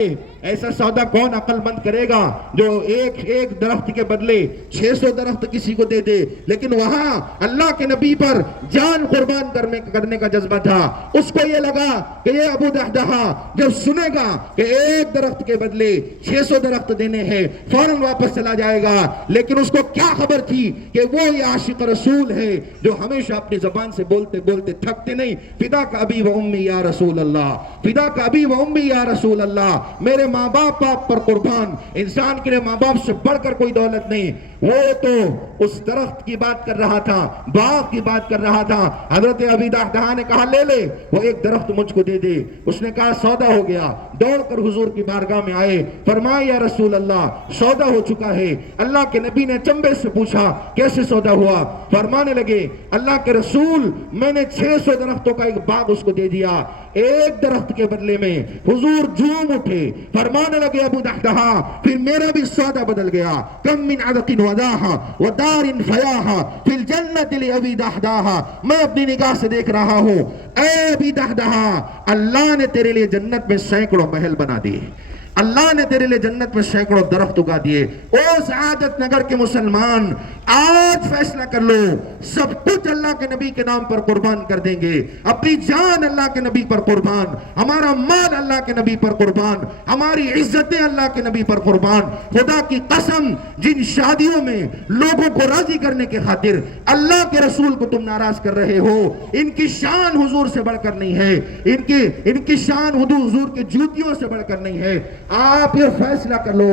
ایسا سودا کون عقل مند کرے گا جو ایک درخت کے بدلے 600 درخت کسی کو دے دے؟ لیکن وہاں اللہ کے نبی پر جان قربان کرنے کا جذبہ تھا. اس کو یہ لگا کہ یہ ابو دحدحہ جب سنے گا کہ ایک درخت کے بدلے 600 درخت دینے ہیں فوراً واپس چلا جائے گا. لیکن اس کو کیا خبر تھی کہ وہ یہ عاشق رسول ہے جو ہمیشہ اپنی زبان سے بولتے بولتے تھکتے نہیں. فدا کا ابی و امی یا رسول اللہ، فدا کا ابی و امی یا رسول اللہ، میرے ماں باپ آپ پر قربان. انسان کے لیے ماں باپ سے بڑھ کر کوئی دولت نہیں. وہ تو اس درخت کی بات کر رہا تھا، باغ کی بات کر رہا تھا. حضرت ابی دحدحہ نے کہا لے لے، وہ ایک درخت مجھ کو دے دے. اس نے کہا سودا ہو گیا. دوڑ کر حضور کی بارگاہ میں آئے، فرمایا یا رسول اللہ سودا ہو چکا ہے. اللہ کے نبی نے چمبے سے پوچھا کیسے سودا ہوا؟ فرمانے لگے اللہ کے رسول میں نے 600 درختوں کا ایک باغ اس کو دے دیا، ایک درخت کے بدلے میں. حضور جھوم اٹھے، فرمانے لگے ابو دحدحہ پھر میرا بھی سودا بدل گیا. کم من عدق وداہا ودار فیاہا فی الجنت لابی دحدحہ. میں اپنی نگاہ سے دیکھ رہا ہوں اے ابی دحدحہ، اللہ نے تیرے لیے جنت میں سینکڑوں محل بنا دیے، اللہ نے تیرے لیے جنت میں سینکڑوں درخت اگا دیے. او سعادت نگر کے مسلمان، آج فیصلہ کر لو، سب کچھ اللہ کے نبی کے نام پر قربان کر دیں گے. اپنی جان اللہ کے نبی پر قربان، ہمارا مال اللہ کے نبی پر قربان، ہماری عزتیں اللہ کے نبی پر قربان. خدا کی قسم، جن شادیوں میں لوگوں کو راضی کرنے کے خاطر اللہ کے رسول کو تم ناراض کر رہے ہو، ان کی شان حضور سے بڑھ کر نہیں ہے، ان کی شان حضور کے جوتیوں سے بڑھ کر نہیں ہے. آپ یہ فیصلہ کر لو